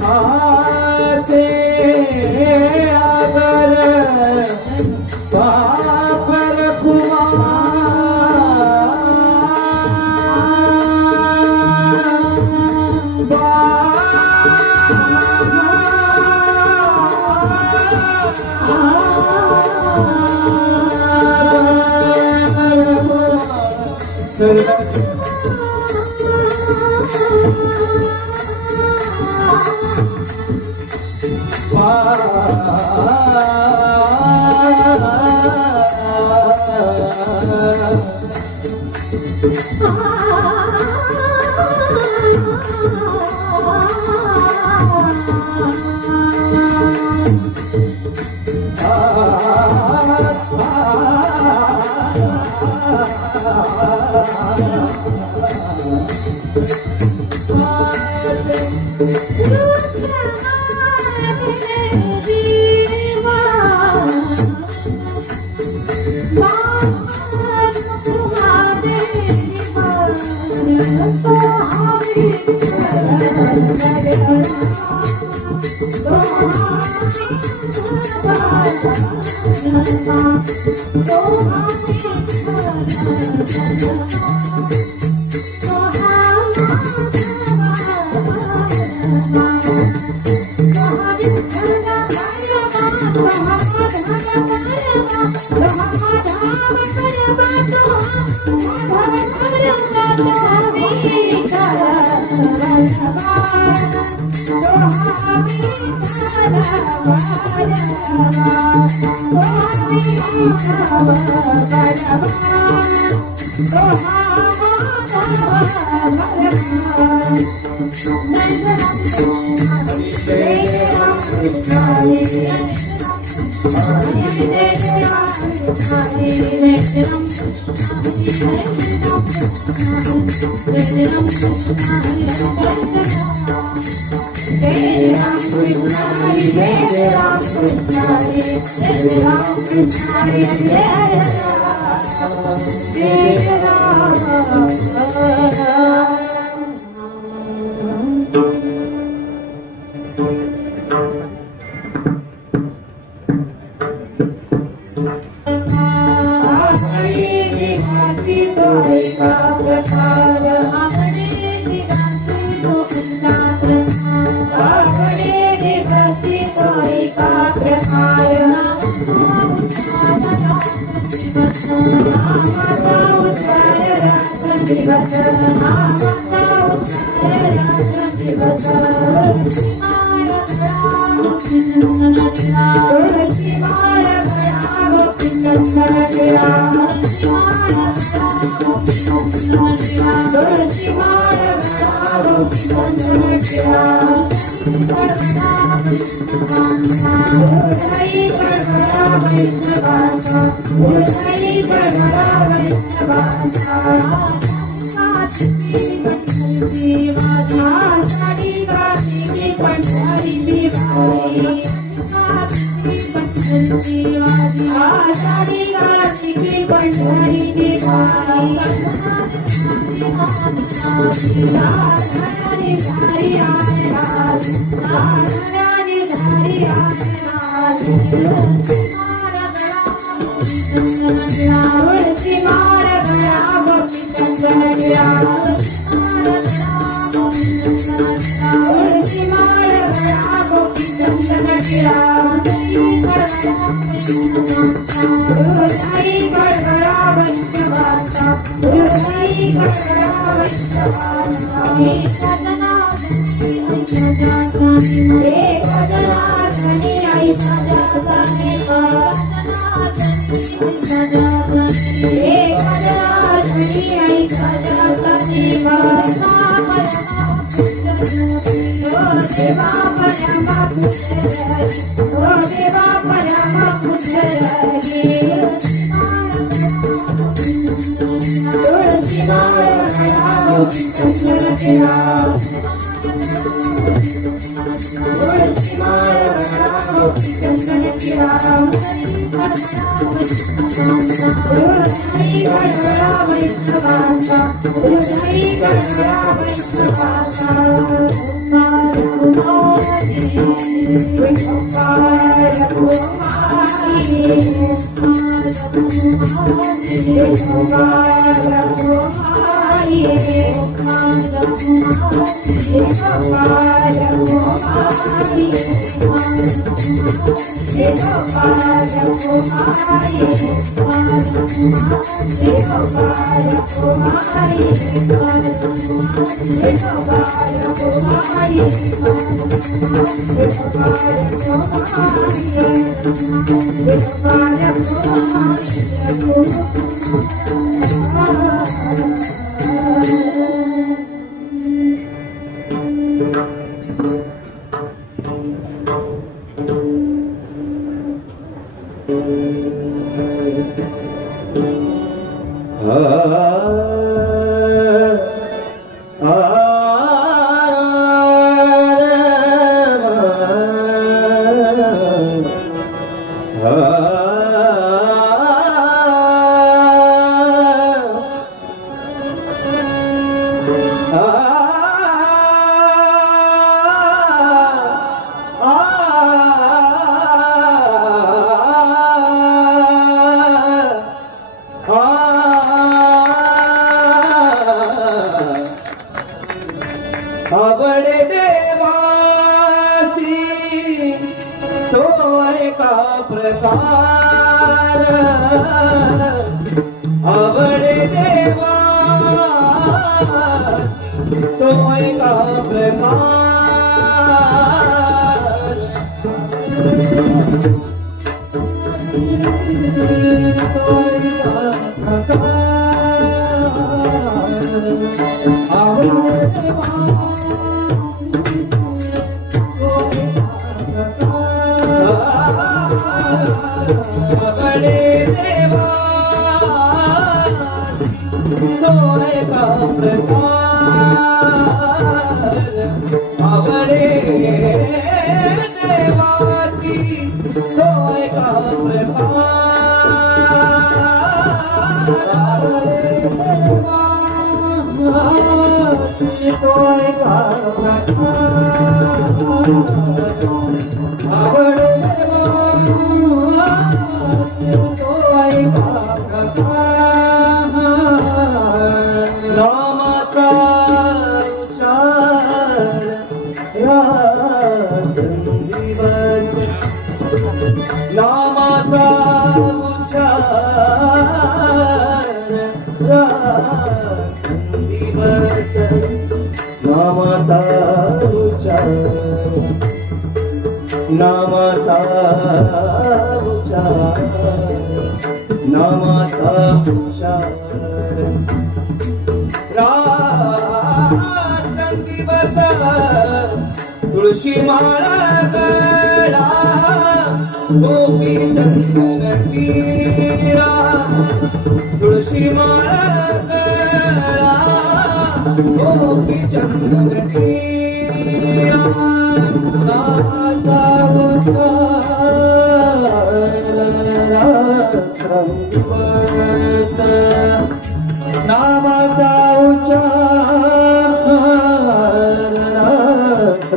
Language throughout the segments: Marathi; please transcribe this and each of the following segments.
सर्वसुखाचे अगर पाप रखुमा Tulasima तुळशी माळा गळा गोपी चंदन टीरा तुळशी माळा गळा गोपी चंदन टीरा नामाचा उच्चार नामाचा उच्चार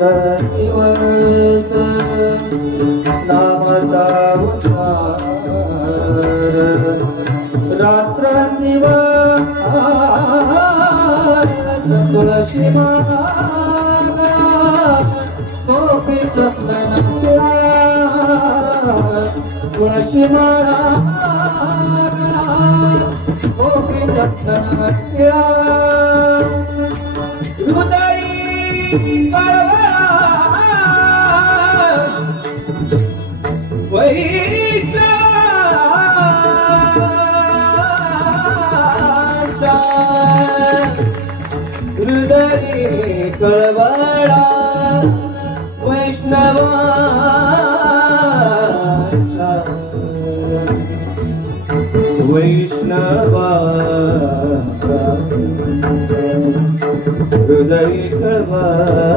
दिवस नामाचा उच्चार रात्रंदिवस तुळशी माळा गोपी चंदन तुळशी माळा गोपी चंदन हृदयी कळवळा वैष्णवाचा हृदयी कळवळा वैष्णवाचा वैष्णवाचा हृदय कळवळा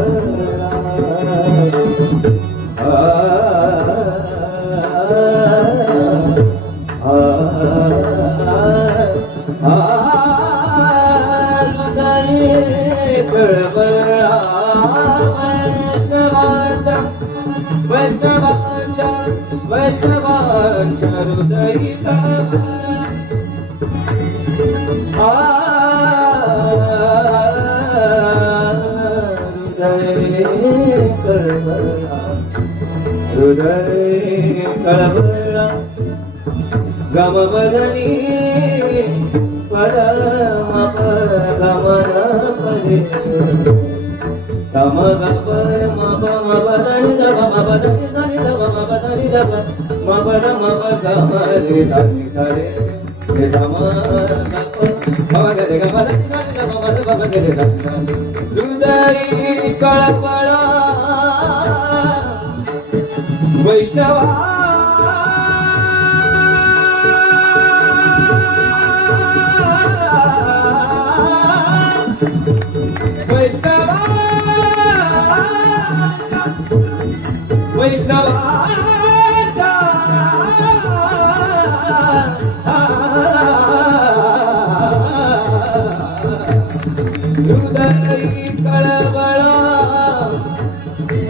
हृदय कळवळा वैष्णवाचा वैष्णवाचा हृदय कळवळा हृदय कळवळा गमबदनी परम गमन पदे समगप मबदनी दब मबदनी सनि दब मबदनी दब मबद मब गमरे सनि सरे रे समगप मबदनी गमदनी सनि दब मब मबदनी सनि हृदय कळवळा वैष्णवा वैष्णवा वैष्णवाचा हृदय कळवळा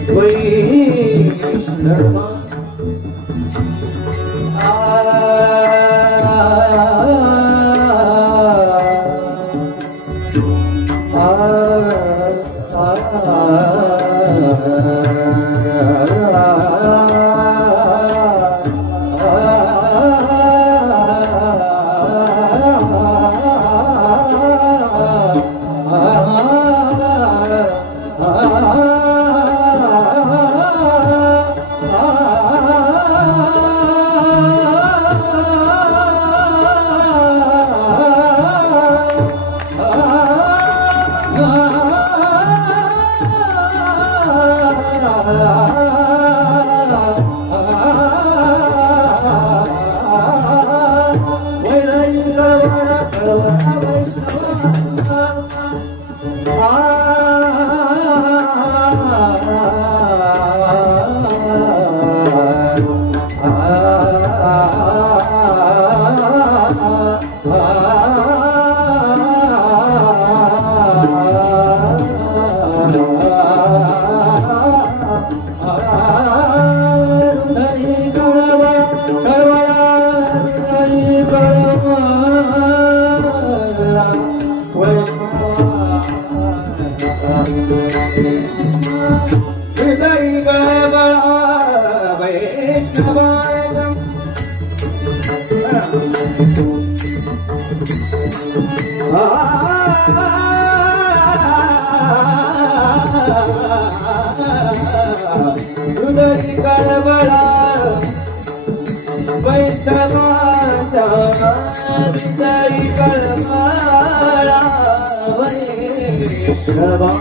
वैष्णवा हृदय कळवळा वैष्णवाचा हृदय कळवळा वैष्णवाचा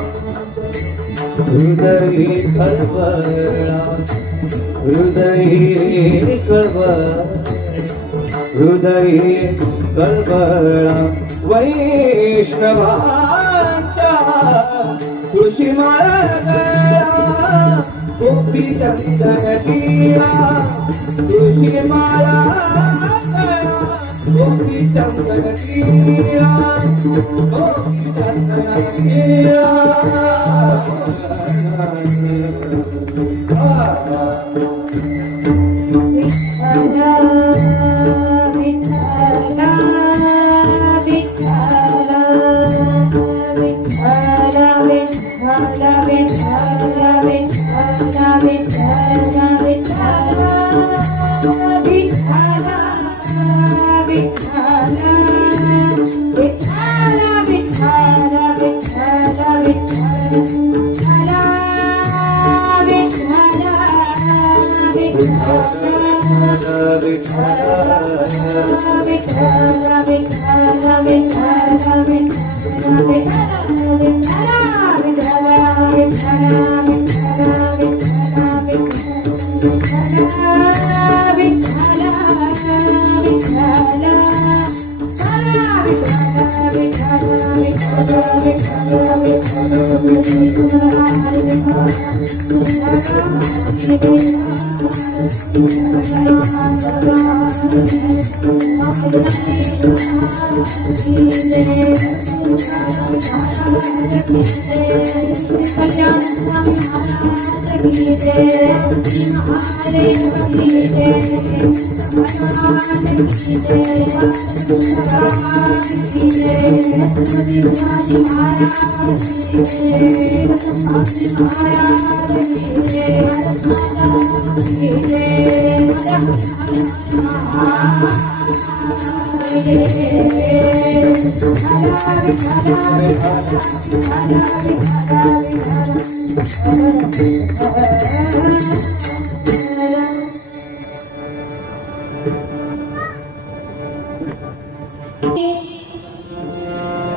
हृदयी कळवळा हृदयी कळवळा हृदयी कळवळा वैष्णवांच्या तुळशी माळा गोपी चंदन टीळा तुळशी माळा गोपी चंदन टीळा गोपी चंदन टीळा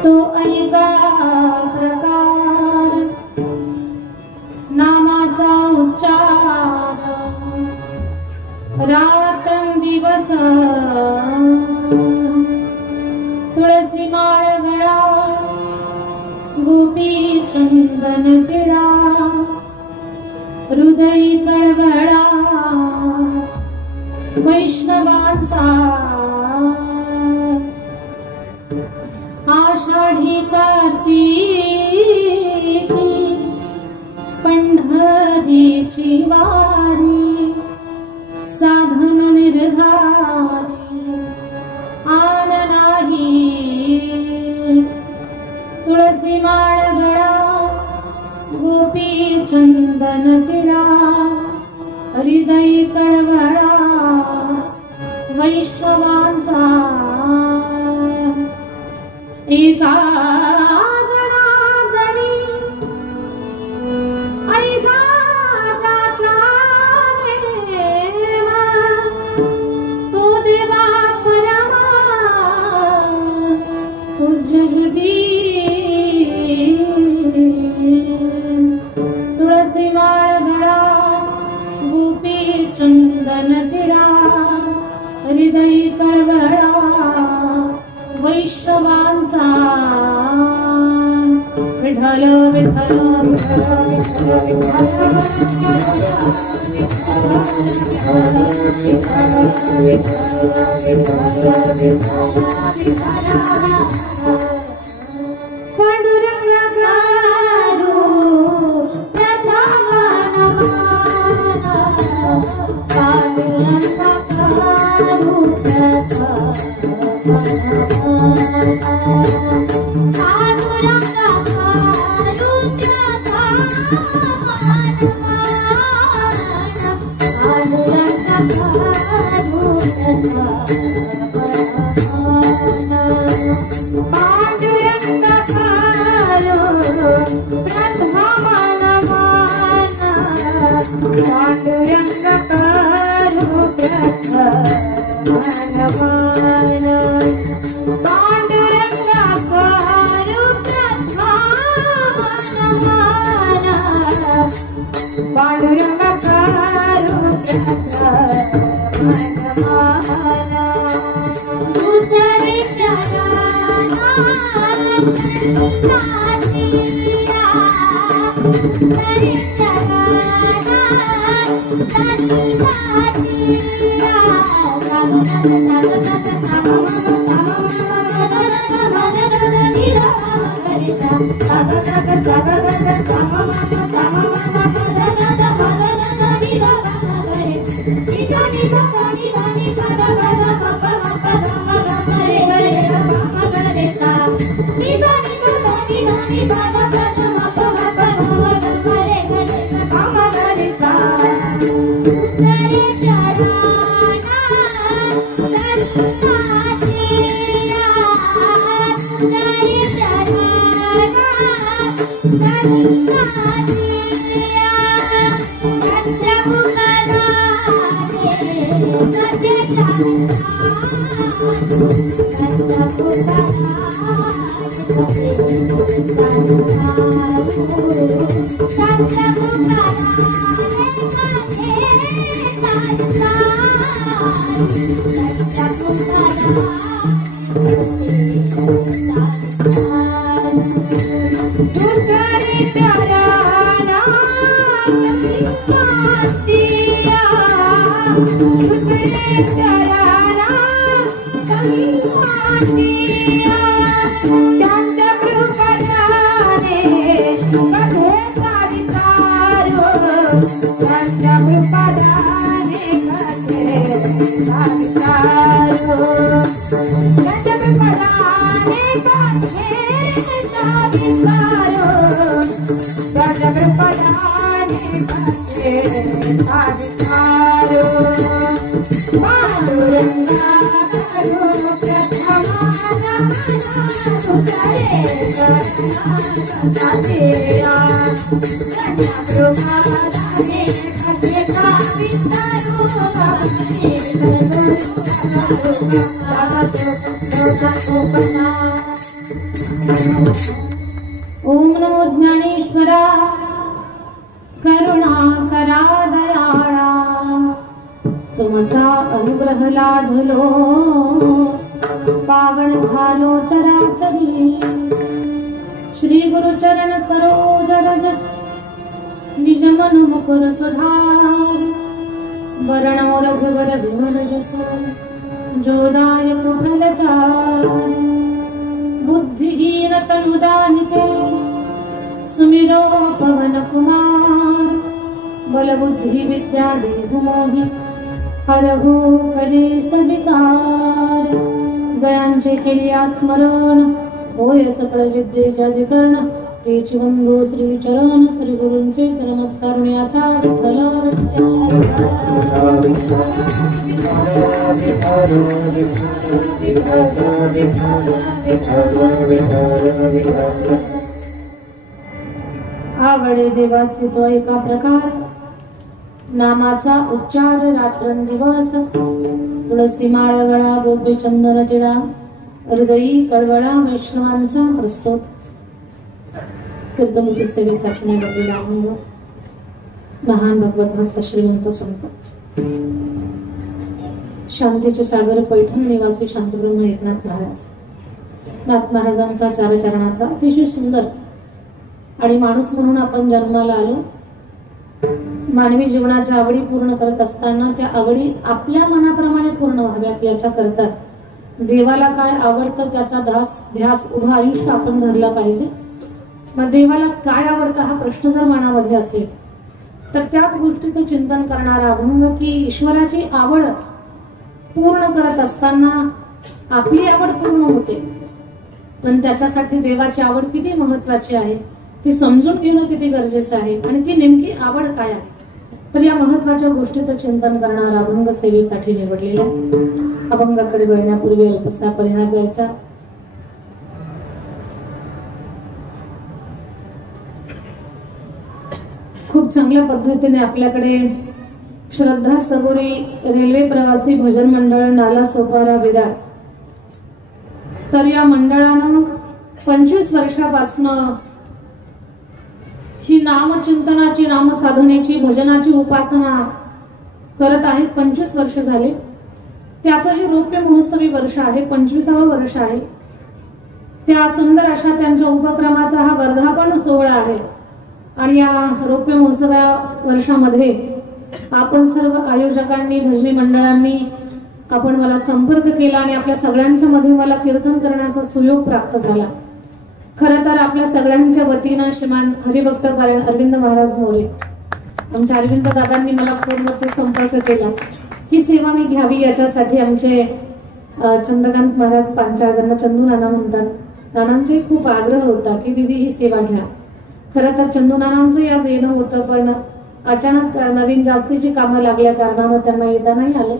तो ऐका प्रकार नामाचा उच्चार रात्रंदिवस तुळसी माळ गळा गोपी चंदन टिळा हृदयी कळवळा वैष्णवांचा आषाढी कार्तिकी पंढरीची वारी साधन निर्धारी आन नाही तुळसी माळ गळा गोपी चंदन टिळा हृदयी कळवळा वैष्णवांचा एका जनार्दनी ऐसा ज्याचा देव तो देवा परमा पूज्य जगी तुळसी माळ गळा गोपी चंदन टिळा हृदयी कळवळा वैष्णवांचा विठ्ठल विठ्ठल पांडुरंग गारू प्रथम नमन पांडुरंग गारू पांडुरंग पांडुरंग कारुण्याचा मनमाना दुसरे चरणा नाचिया दुसरे चरणा नाचिया ओम नमो ज्ञानेश्वरा करुणाकरा दयाळा तुमचा अनुग्रह लाधलो पावन झालो चराचरी श्री गुरुचरण सरोज रज निज मन मुकुर सुधार वरणो रघुवर विमल जस जोदायक फलचार बुद्धिहीन तनु जानिके सुमिरो पवन कुमार बल बुद्धि विद्या देहु मोहि हरहु कलेस विकार जयांचे केलिया स्मरण होय सकळ विद्येचे अधिकरण तेची वंदो श्री चरण श्री गुरूंचे नमस्कार मी आता विठ्ठल आवडे देवासी तो एका प्रकार नामाचा उच्चार रात्रंदिवस तुळसी माळ गळा गोपी चंदन टिळा हृदयी कळवळा वैष्णवांचा प्रस्तोत कीर्तन सेवेसाठी निवडलेला महान भगवत भक्त श्रीमंत संत शांतीचे सागर पैठण निवासी शांतब्रह्म एकनाथ महाराज नाथ महाराजांचा चारचरणाचा अतिशय सुंदर आणि माणूस म्हणून आपण जन्माला आलो मानवी जीवनाच्या आवडी पूर्ण करत असताना त्या आवडी आपल्या मनाप्रमाणे पूर्ण व्हाव्यात याच्या करता देवाला काय आवडतं त्याचा ध्यास उभं आयुष्य आपण धरला पाहिजे मग देवाला काय आवडतं हा प्रश्न जर मनामध्ये असेल तर त्याच गोष्टीचं चिंतन करणारा अभंग की ईश्वराची आवड पूर्ण करत असताना आपली आवड पूर्ण होते पण त्याच्यासाठी देवाची आवड किती महत्वाची आहे ती समजून घेणं किती गरजेचं आहे आणि ती नेमकी आवड काय आहे तर या महत्वाच्या गोष्टीचं चिंतन करणारा अभंग सेवेसाठी निवडलेला अभंगाकडे वळण्यापूर्वी अल्पसा परिहार द्यायचा खूप चांगल्या पद्धतीने आपल्याकडे श्रद्धा सबुरी रेल्वे प्रवासी भजन मंडळ नाला सोपारा विरार तर या मंडळानं 25 वर्षापासून ही नामचिंतनाची, नामसाधनेची, भजनाची उपासना करत आहेत. 25 वर्ष झाले. त्याचं हे रौप्य महोत्सवी वर्ष आहे, 25वे वर्ष आहे. त्या सुंदर अशा त्यांच्या उपक्रमाचा हा वर्धापन सोहळा आहे. आणि या रौप्य महोत्सवा वर्षामध्ये आपण सर्व आयोजकांनी, भजनी मंडळांनी आपण मला संपर्क केला आणि आपल्या सगळ्यांच्या मध्ये मला कीर्तन करण्याचा सुयोग प्राप्त झाला. खरं तर आपल्या सगळ्यांच्या वतीनं श्रीमान हरिभक्त अरविंद महाराज मोरे, आमच्या अरविंद दादांनी मला फोनवरती संपर्क केला. ही सेवा मी घ्यावी याच्यासाठी आमचे चंद्रकांत महाराज पांचाळ, ज्यांना चंदू नाना म्हणतात, नानांचे खूप आग्रह होता की दीदी ही सेवा घ्या. खरं तर चंदू नानांचं आज येणं होतं, पण अचानक नवीन जास्तीची कामं लागल्या कारणानं त्यांना येता नाही आलं.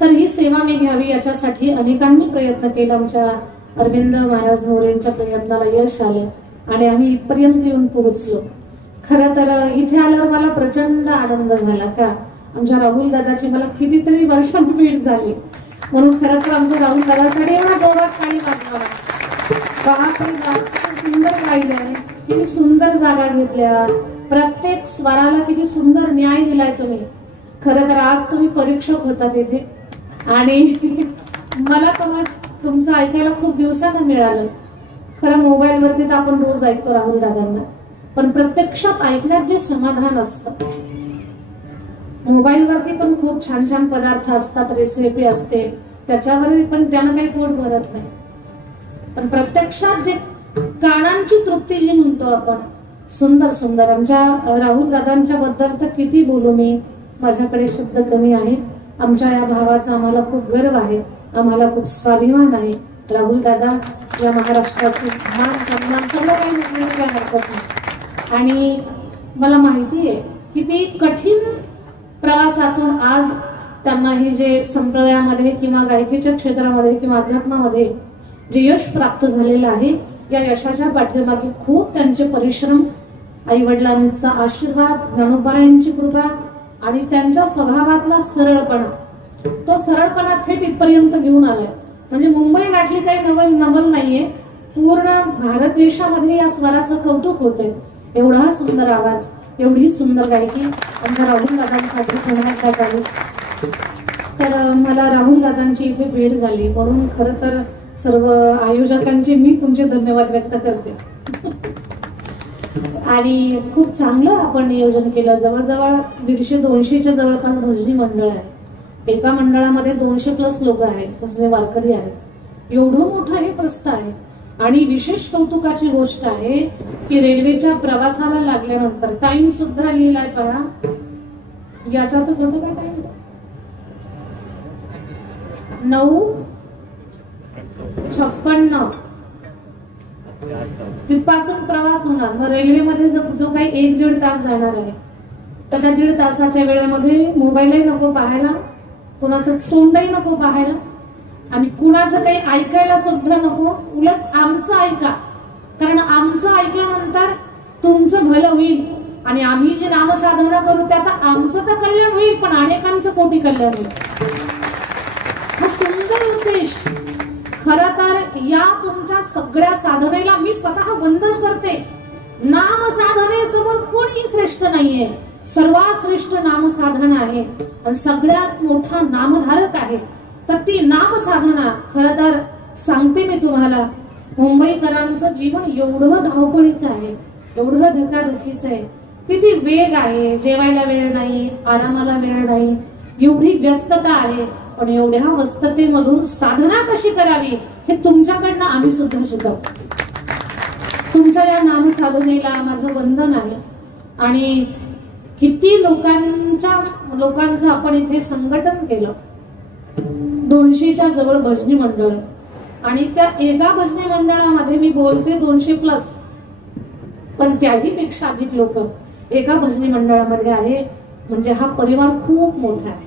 तर ही सेवा मी घ्यावी याच्यासाठी अनेकांनी प्रयत्न केला. आमच्या अरविंद महाराज मोरेंच्या प्रयत्नाला यश आलं आणि आम्ही इथपर्यंत येऊन पोहोचलो. खरं तर इथे आल्यावर मला प्रचंड आनंद झाला. त्या आमच्या राहुल दादाची मला कितीतरी वर्षांनी भेट झाली, म्हणून खरं तर आमच्या राहुल दादासाठी एवढा जोरात पाणी वाजवा. सुंदर गायले आहे, किती सुंदर जागा घेतल्या, प्रत्येक स्वराला किती सुंदर न्याय दिलाय तुम्ही. खरं तर आज तुम्ही परीक्षक होता तिथे आणि मला तुमचं ऐकायला खूप दिवसानं मिळालं. खरं मोबाईलवरती तर आपण रोज ऐकतो राहुल दादांना, पण प्रत्यक्षात ऐकण्यात जे समाधान असतं, मोबाईलवरती पण खूप छान छान पदार्थ असतात, रेसिपी असते, त्याच्यावर पण त्यानं काही पोट भरत नाही. पण प्रत्यक्षात जे कानांची तृप्ती जी म्हणतो आपण, सुंदर सुंदर. आमच्या राहुल दादांच्या बद्दल तर किती बोलू मी, माझ्याकडे शब्द कमी आहेत. आमच्या या भावाचा आम्हाला खूप गर्व आहे, आम्हाला खूप स्वाभिमान आहे. राहुल दादा या महाराष्ट्राचे मान सन्मान सगळं काही म्हणण्याला काही हरकत नाही. आणि मला माहिती आहे किती कठीण प्रवासातून आज त्यांना हे जे संप्रदायामध्ये किंवा गायकीच्या क्षेत्रामध्ये किंवा अध्यात्मामध्ये जे यश प्राप्त झालेलं आहे, या यशाच्या पाठीमागे खूप त्यांचे परिश्रम, आई वडिलांचा आशीर्वाद, ज्ञानोबारायांची कृपा आणि त्यांच्या स्वभावातला सरळपणा, तो सरळपणा थेट इथपर्यंत घेऊन आलाय. म्हणजे मुंबई गाठली काही नवल नाहीये, पूर्ण भारत देशामध्ये या स्वराचं कौतुक होतंय. एवढा सुंदर आवाज, एवढी सुंदर गायकी आमच्या राहुल दादांसाठी पुन्हा एकदा झाली. तर मला राहुल दादांची इथे भेट झाली, म्हणून खरं तर सर्व आयोजकांचे मी तुमचे धन्यवाद व्यक्त करते. आणि खूप चांगलं आपण नियोजन केलं. जवळजवळ 150-200च्या जवळपास भजनी मंडळ आहे. एका मंडळामध्ये 200+ लोक आहेत, भजनी वारकरी आहेत. एवढं मोठं हे प्रस्थ आहे. आणि विशेष कौतुकाची गोष्ट आहे की रेल्वेच्या प्रवासाला लागल्यानंतर टाइम सुद्धा लिहिलाय पहा, याच्यातच होतं का टाइम, 9:56 तिथपासून प्रवास होणार. मग रेल्वेमध्ये जो काही 1-1.5 तास जाणार आहे, तर त्या 1.5 तासाच्या वेळेमध्ये मोबाईलही नको पाहायला, कुणाचं तोंडही नको पाहायला आणि कुणाचं काही ऐकायला सुद्धा नको. उलट आमचं ऐका, कारण आमचं ऐकल्यानंतर तुमचं भलं होईल आणि आम्ही जे नामसाधना करू त्यात आमचं तर कल्याण होईल, पण अनेकांचं कोटी कल्याण होईल. हा सुंदर उद्देश. खरं तर या तुमच्या सगळ्या साधनेला मी स्वतः वंदन करते. नाम साधनेसमोर कोणीही श्रेष्ठ नाहीये, सर्वात श्रेष्ठ नाम साधना आहे आणि सगळ्यात मोठा नामधारक आहे. तर ती नाम साधना खरं तर सांगते मी तुम्हाला, मुंबईकरांचं जीवन एवढं धावपळीचं आहे, एवढं धकाधकीचं आहे, किती वेग आहे, जेवायला वेळ नाही, आरामाला वेळ नाही, एवढी व्यस्तता आहे. पण एवढ्या व्यस्ततेमधून साधना कशी करावी हे तुमच्याकडनं आम्ही सुद्धा शिकवतो. तुमच्या या नाम साधनेला माझं वंदन आहे. आणि किती लोकांचं आपण इथे संघटन केलं. 200च्या जवळ भजनी मंडळ आणि त्या एका भजनी मंडळामध्ये मी बोलते 200+, पण त्याही पेक्षा अधिक लोक एका भजनी मंडळामध्ये आहे. म्हणजे हा परिवार खूप मोठा आहे.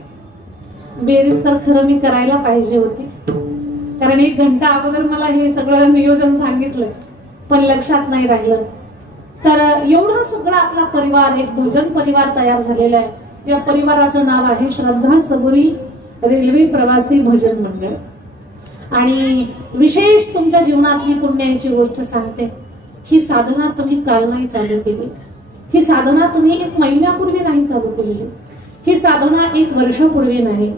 बेरीज तर खरं मी करायला पाहिजे होती, कारण 1 घंटा अगोदर मला हे सगळं नियोजन सांगितलं, पण लक्षात नाही राहिलं. तर एवढा सगळा आपला परिवार, एक भजन परिवार तयार झालेला आहे. या परिवाराचं नाव आहे श्रद्धा सबुरी रेल्वे प्रवासी भजन मंडळ. आणि विशेष तुमच्या जीवनातली पुण्याची गोष्ट सांगते. ही साधना तुम्ही काल नाही चालू केली, ही साधना तुम्ही 1 महिन्यापूर्वी नाही चालू केलेली, ही साधना 1 वर्षापूर्वी नाही.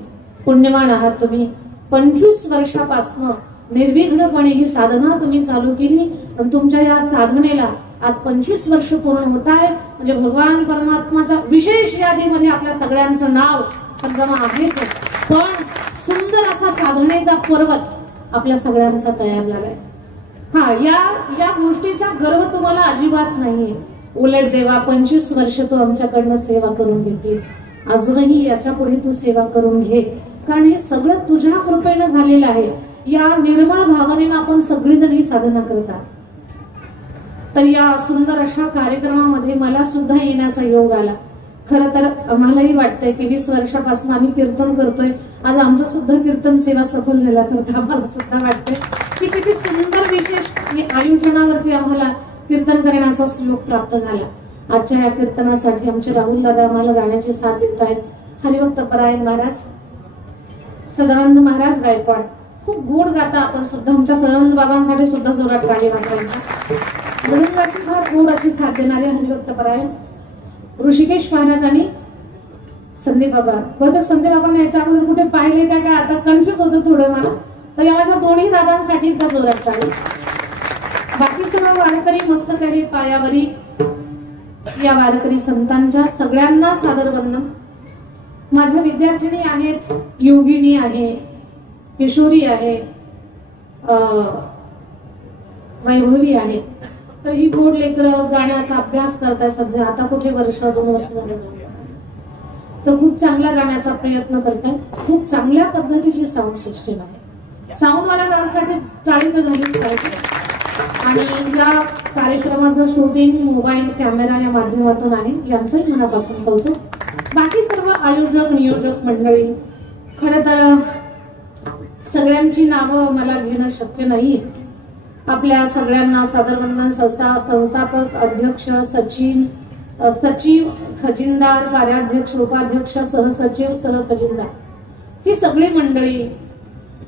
पुण्यवान आहात तुम्ही. 25 वर्षापासून निर्विघ्नपणे ही साधना तुम्ही चालू केली आणि तुमच्या या साधनेला आज 25 वर्ष पूर्ण होत आहे. म्हणजे भगवान परमात्माच्या विशेष यादीमध्ये आपल्या सगळ्यांचं नाव जमा आहेच. पण सुंदर असा साधनेचा पर्वत आपल्या सगळ्यांचा तयार झालाय. हा, या गोष्टीचा गर्व तुम्हाला अजिबात नाहीये. उलट देवा 25 वर्ष तू आमच्याकडनं सेवा करून घेतली, अजूनही याच्या पुढे तू सेवा करून घे, कारण हे सगळं तुझ्या कृपेनं झालेलं आहे. या निर्मळ भावनेनं आपण सगळीजण ही साधना करतात. तर या सुंदर अशा कार्यक्रमामध्ये मला सुद्धा येण्याचा योग आला. खरं तर आम्हालाही वाटतंय की 20 वर्षापासून आम्ही कीर्तन करतोय, आज आमचं सुद्धा कीर्तन सेवा सफल झाल्यासारखं आम्हाला सुद्धा वाटतंय की किती सुंदर विशेष आयोजनावरती आम्हाला कीर्तन करण्याचा योग प्राप्त झाला. आजच्या या कीर्तनासाठी आमचे राहुल दादा आम्हाला गाण्याची साथ देत आहेत. हरिभक्त परायण महाराज, सदानंद महाराज गायकवाड खूप गोड गाता. आपण सुद्धा आमच्या सदानंद बाबांसाठी सुद्धा जोरात टाळी वाजवायची. मृदंगाची फार गोड अशी साथ देणारे हरिभक्त परायण ऋषिकेश महाराज आणि संदीप बाबा. बरं, संदीप बाबांना याच्या अगोदर कुठे पाहिले काय काय आता कन्फ्युज होतं थोडं मला. तर या माझ्या दोन्ही दादांसाठी एकदा जोरात टाळी. बाकी सर्व वारकरी मस्तकरी पायावरी या वारकरी संतांच्या सगळ्यांना सादर वंदन. माझ्या विद्यार्थिनी आहेत, योगिनी आहे, किशोरी आहे, वैभवी आहे. तर ही गोड लेकरं गाण्याचा अभ्यास करताय सध्या. आता कुठे 1-2 वर्ष झाले, तर खूप चांगला गाण्याचा प्रयत्न करताय. खूप चांगल्या पद्धतीची साऊंड सिस्टीम आहे. साऊंडवाल्या गाण्यासाठी टाळी तर झालीच पाहिजे. आणि या कार्यक्रमाचं शूटिंग मोबाईल कॅमेरा या माध्यमातून आहे, यांचंही मनापासून कौतुक. बाकी सर्व आयोजक नियोजक मंडळी, खरं तर सगळ्यांची नावं मला घेणं शक्य नाहीये. आपल्या सगळ्यांना सादरवंदन. संस्थापक, अध्यक्ष, सचिव, खजिनदार, कार्याध्यक्ष, उपाध्यक्ष, सहसचिव, सहखजिनदार, ही सगळी मंडळी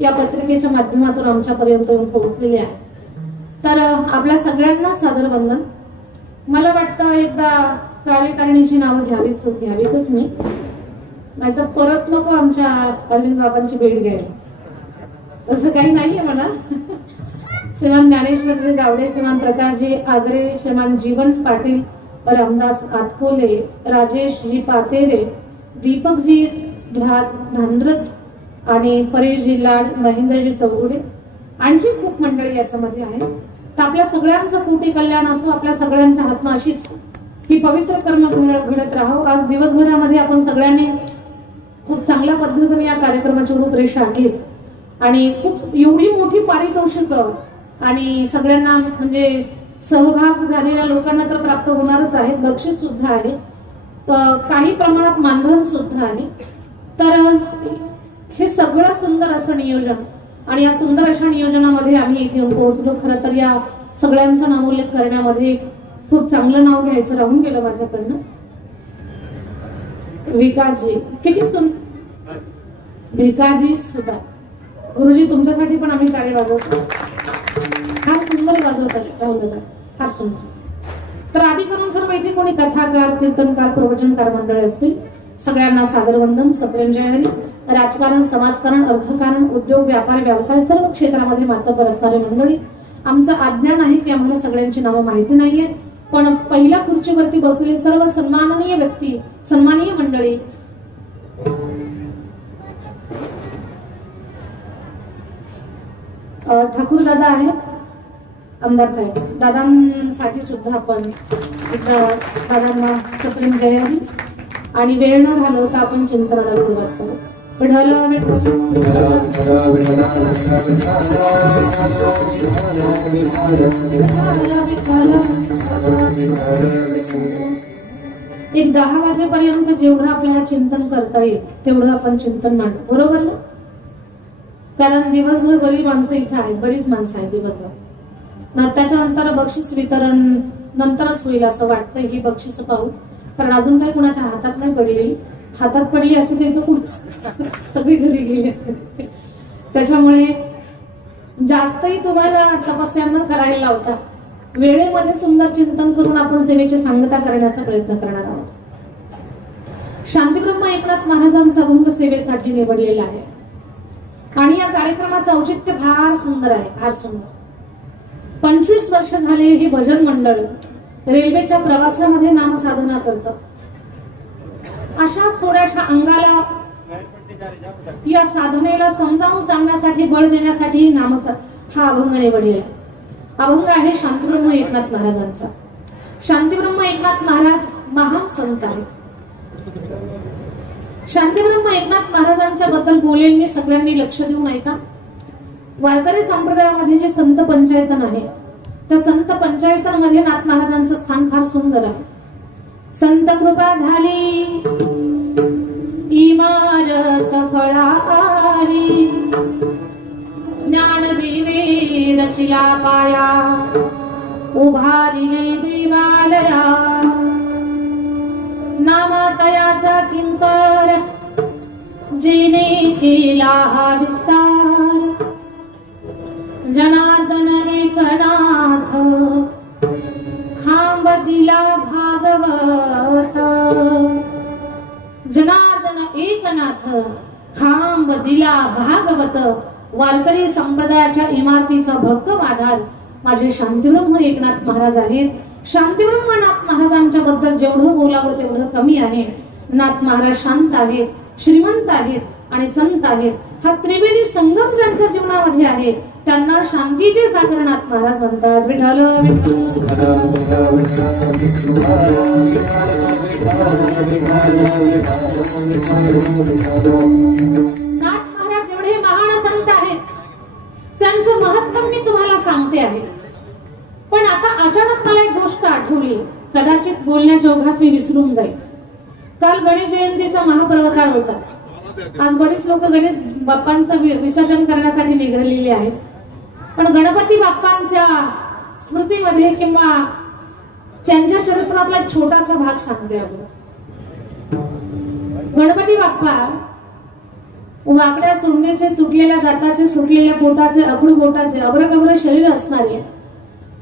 या पत्रिकेच्या माध्यमातून आमच्यापर्यंत येऊन पोहोचलेली आहे. तर आपल्या सगळ्यांना सादर वंदन. मला वाटतं एकदा कार्यकारिणीची नावं घ्यावीतच मी, नाहीतर परत नको आमच्या अरविंद बाबांची भेट घ्यायला. तसं काही नाहीये म्हणा. श्रीमान ज्ञानेश्वरजी गावडे, श्रीमान प्रकाशजी आगरे, श्रीमान जीवन पाटील, रामदास आतकोले, राजेशजी पातेरे, दीपकजी धांद्रत आणि परेशजी लाड, महेंद्रजी चौगुडे, आणखी खूप मंडळी याच्यामध्ये आहे. तर आपल्या सगळ्यांचं कोटी कल्याण असो, आपल्या सगळ्यांच्या हातनं अशीच ही पवित्र कर्म घडत राहो. आज दिवसभरामध्ये आपण सगळ्यांनी खूप चांगल्या पद्धतीने या कार्यक्रमाची रूपरेषा आखली आणि खूप एवढी मोठी पारितोषिक आणि सगळ्यांना म्हणजे सहभाग झालेल्या लोकांना तर प्राप्त होणारच आहे. बक्षीस सुद्धा आहे, तर काही प्रमाणात मानधन सुद्धा आहे. तर हे सगळं सुंदर असं नियोजन आणि या सुंदर अशा नियोजनामध्ये आम्ही इथे येऊन पोहोचलो. खरं तर या सगळ्यांचा नामोल्लेख करण्यामध्ये खूप चांगलं नाव घ्यायचं राहून गेलं माझ्याकडनं. विकासजी, किती भिकाजी सुद्धा गुरुजी, तुमच्यासाठी पण आम्ही टाळी वाजवतो. फार सुंदर वाजवतात राहुल दादा, फार सुंदर. तर आधी करून सर्व इथे कोणी कथाकार, कीर्तनकार, प्रवचनकार मंडळी असतील, सगळ्यांना सादर वंदन. सप्रेम जय हरी. राजकारण, समाजकारण, अर्थकारण, उद्योग, व्यापार, व्यवसाय सर्व क्षेत्रामध्ये मातब्बर असणारे मंडळी. आमचं अज्ञान आहे की आम्हाला सगळ्यांची नावं माहिती नाहीये, पण पहिल्या खुर्चीवरती बसलेले सर्व सन्माननीय व्यक्ती, सन्माननीय मंडळी, ठाकूर दादा आहेत, आमदार साहेब, दादांसाठी सुद्धा आपण एकदा दादांना सप्रेम जय हरी. आणि वेळ न घालवता आपण चिंतनाला सुरुवात करू. विठ्ठल एक 10 वाजेपर्यंत जेवढं आपल्याला चिंतन करता येईल तेवढं आपण चिंतन मांडू, बरोबर ना? कारण दिवसभर बरीच माणसं इथे आहेत, बरीच माणसं आहेत दिवसभर. त्याच्यानंतर बक्षीस वितरण नंतरच होईल असं वाटतंय. ही बक्षीस पाहू, कारण अजून काही कुणाच्या हातात नाही पडलेली. हातात पडली असते तर इथं सगळी घरी गेली असते. त्याच्यामुळे जास्तही तुम्हाला तपस्या न करायला लावता वेळेमध्ये सुंदर चिंतन करून आपण सेवेची सांगता करण्याचा प्रयत्न करणार आहोत. शांतीब्रह्म एकनाथ महाराजांचा अभंग सेवेसाठी निवडलेला आहे आणि या कार्यक्रमाचं औचित्य फार सुंदर आहे, फार सुंदर. 25 वर्ष झाले ही भजन मंडळ रेल्वेच्या प्रवासामध्ये नामसाधना करतं. अशाच थोड्याशा अंगाला या साधनेला समजावून सांगण्यासाठी, बळ देण्यासाठी हा अभंग निवडलेला. अभंग आहे शांतीब्रह्म एकनाथ महाराजांचा. शांतीब्रह्म एकनाथ महाराज महान संत आहेत. शांतीब्रह्म एकनाथ महाराजांच्या बद्दल बोलेल मी, सगळ्यांनी लक्ष देऊन ऐका. वारकरी संप्रदायामध्ये जे संत पंचायतन आहे त्या संत पंचायतनमध्ये नाथ महाराजांचं स्थान फार सुंदर आहे. संत कृपा झाली इमारत फळारी, ज्ञानदेवे रचिला पाया, उभारिले देवालया, नामातयाचा किंकर जिने केला हा विस्तार, जनार्दन एकनाथ खांब दिला भागवत, जनार्दन एकनाथ खांब दिला भागवत. वारकरी संप्रदायाच्या इमारतीचा भक्कम आधार माझे शांतीब्रह्म एकनाथ महाराज आहेत. शांतीब्रह्म नाथ महाराजांच्या बद्दल जेवढं बोलावं तेवढं कमी आहे. नाथ महाराज शांत आहेत, श्रीमंत आहेत आणि संत आहेत. हा त्रिवेणी संगम ज्यांच्या जीवनामध्ये आहे त्यांना शांतीचे सागर नाथ महाराज म्हणतात. विठ्ठल नाथ महाराज एवढे महान संत आहेत, त्यांचं महत्त्व मी तुम्हाला सांगते आहे. पण आता अचानक मला एक गोष्ट आठवली, कदाचित बोलण्याच्या ओघात मी विसरून जाईल. काल गणेश जयंतीचा महापर्वकाळ होता. आज बरीच लोक गणेश बाप्पांचं विसर्जन करण्यासाठी निघालेली आहेत. पण गणपती बाप्पांच्या स्मृतीमध्ये किंवा त्यांच्या चरित्रातला एक छोटासा भाग सांगते आपण. गणपती बाप्पा वाकड्या सोंडीचे, तुटलेल्या दाताचे, सुटलेल्या पोटाचे, अकडू बोटाचे, अब्रगब्र शरीर असणारे,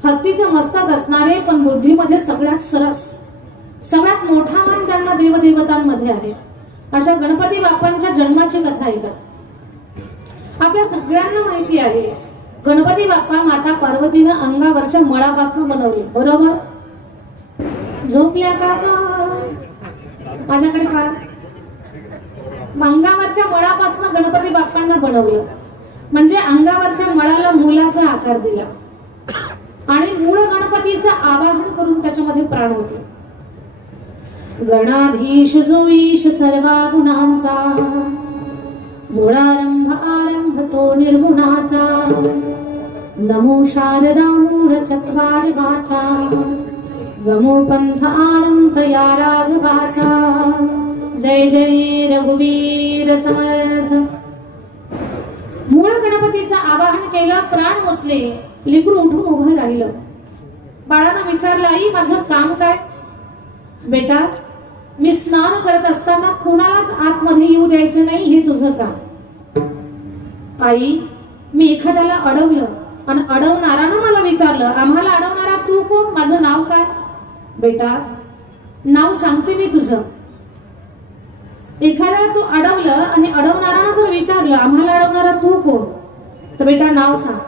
हत्तीचं मस्तक असणारे, पण बुद्धीमध्ये सगळ्यात सरस, सगळ्यात मोठा मान ज्यांना देवदेवतांमध्ये आहे, अशा गणपती बाप्पांच्या जन्माची कथा ऐकत. आपल्या सगळ्यांना माहिती आहे गणपती बाप्पा माता पार्वतीनं अंगावरच्या मळापासून बनवले. बरोबर? झोपल्या का माझ्याकडे पहा. अंगावरच्या मळापासून गणपती बाप्पांना बनवलं म्हणजे अंगावरच्या मळाला मुलाचा आकार दिला आणि मूळ गणपतीचं आवाहन करून त्याच्यामध्ये प्राण होते. गणाधीश जो ईश सर्वा गुणांचा, मूळारंभ आरंभ तो निर्गुणाचा, नमो शारदा मूळ चत्वार वाचा, गमो पंथ आनंद या राघवाचा, जय जय रघुवीर समर्थ. मूळ गणपतीचं आवाहन केलं, प्राण ओतले, लेकरू उठून उभं राहिलं. बाळानं विचारलं, आई माझं काम काय? बेटा, मी स्नान करत असताना कुणालाच आतमध्ये येऊ द्यायचं नाही, हे तुझं काम. आई, मी एखाद्याला अडवलं आणि अडवणारानं मला विचारलं, आम्हाला अडवणारा तू कोण, माझं नाव काय? बेटा, नाव सांगते मी तुझं. एखाद्याला तू अडवलं आणि अडवणारानं जर विचारलं, आम्हाला अडवणारा तू कोण, तर बेटा नाव सांग.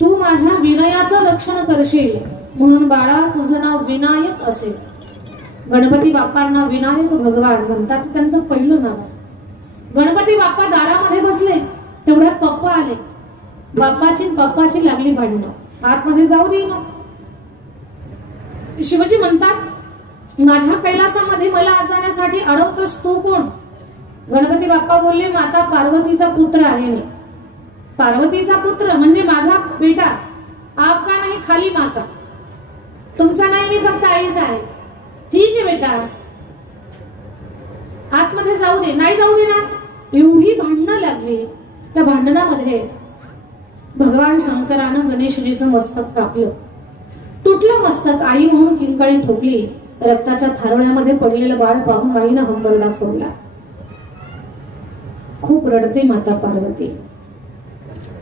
तू माझ्या विनयाचं रक्षण करशील म्हणून बाळा तुझं नाव विनायक असेल. गणपती बाप्पांना विनायक भगवान म्हणतात, त्यांचं पहिलं नाव. गणपती बाप्पा दारामध्ये बसले, तेवढ्यात पप्पा आले. बाप्पाची पप्पाची लागली भांडणं, आतमध्ये जाऊ दे ना. शिवजी म्हणतात, माझ्या कैलासामध्ये मला आज जाण्यासाठी अडवतोस तू कोण? गणपती बाप्पा बोलले, माता पार्वतीचा पुत्र आहे मी. पार्वतीचा पुत्र म्हणजे माझा बेटा. आपका नाही खाली माका, तुमचा नाही, मी फक्त आईचा आहे. ठीक आहे बेटा, आतमध्ये जाऊ दे. नाही जाऊ दे ना. एवढी भांडणं लागली. त्या भांडणामध्ये भगवान शंकरानं गणेशजीचं मस्तक कापलं. तुटलं मस्तक. आई म्हणून किंकाळी ठोकली. रक्ताच्या थारोळ्यामध्ये पडलेलं बाळ पाहून माईनं हंबरडा फोडला. खूप रडते माता पार्वती.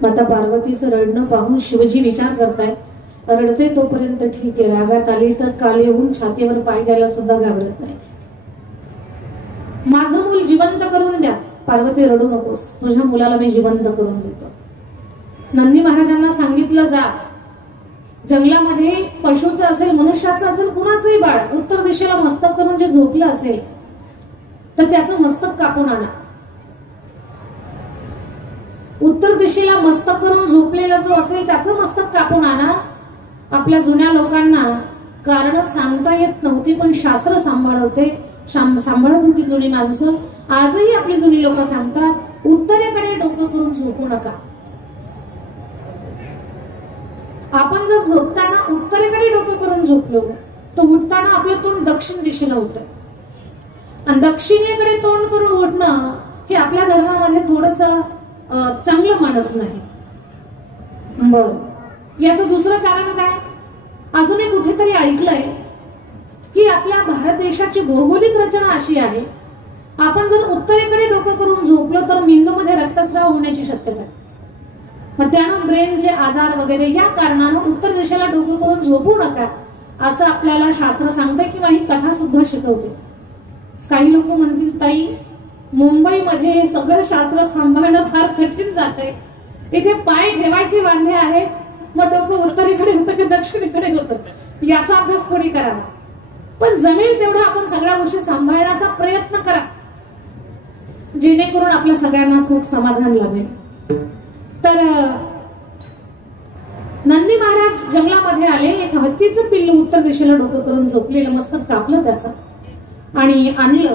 माता पार्वतीचं रडणं पाहून शिवजी विचार करताय, रडते तोपर्यंत ठीक आहे, रागात आली तर काल येऊन छातीवर पाय द्यायला सुद्धा घाबरत नाही. माझं मूल जिवंत करून द्या. पार्वती रडू नकोस, तुझ्या मुलाला मी जिवंत करून देतो. नंदी महाराजांना सांगितलं, जा जंगलामध्ये पशुचं असेल, मनुष्याचं असेल, कुणाचंही बाळ उत्तर दिशेला मस्तक करून जे झोपलं असेल तर त्याचं मस्तक कापून आणा. उत्तर दिशेला मस्तक करून झोपलेला जो असेल त्याचं मस्तक कापून आणा. आपल्या जुन्या लोकांना कारण सांगता येत नव्हती, पण शास्त्र सांभाळत होती जुनी माणसं. आजही आपली जुनी लोक सांगतात, उत्तरेकडे डोकं करून झोपू नका. आपण जर झोपताना उत्तरेकडे डोकं करून झोपलो तर उठताना आपलं तोंड दक्षिण दिशेला होतं. आणि दक्षिणेकडे तोंड करून उठणं हे आपल्या धर्मामध्ये थोडस चांगलं मानत नाही. बर, याचं दुसरं कारण काय? अजूनही कुठेतरी ऐकलंय की आपल्या भारत देशाची भौगोलिक रचना अशी आहे, आपण जर उत्तरेकडे डोकं करून झोपलो तर मेंदूमध्ये रक्तस्राव होण्याची शक्यता आहे. मग त्यानं ब्रेनचे आजार वगैरे या कारणानं उत्तर दिशेला डोकं करून झोपू नका असं आपल्याला शास्त्र सांगते किंवा ही कथा सुद्धा शिकवते. काही लोक म्हणतील, ताई मुंबईमध्ये हे सगळं शास्त्र सांभाळणं फार कठीण जाते, इथे पाय ठेवायचे वांधे आहेत, मग डोकं उत्तरेकडे होतं की दक्षिणेकडे होतं याचा अभ्यास कोणी करावा. पण जमेल तेवढं आपण सगळ्या गोष्टी सांभाळण्याचा प्रयत्न करा, जेणेकरून आपल्या सगळ्यांना सुख समाधान लाभेल. तर नंदी महाराज जंगलामध्ये आले. एक हत्तीचं पिल्लू उत्तर दिशेला डोकं करून झोपलेलं, मस्तक कापलं त्याचं आणि आणलं.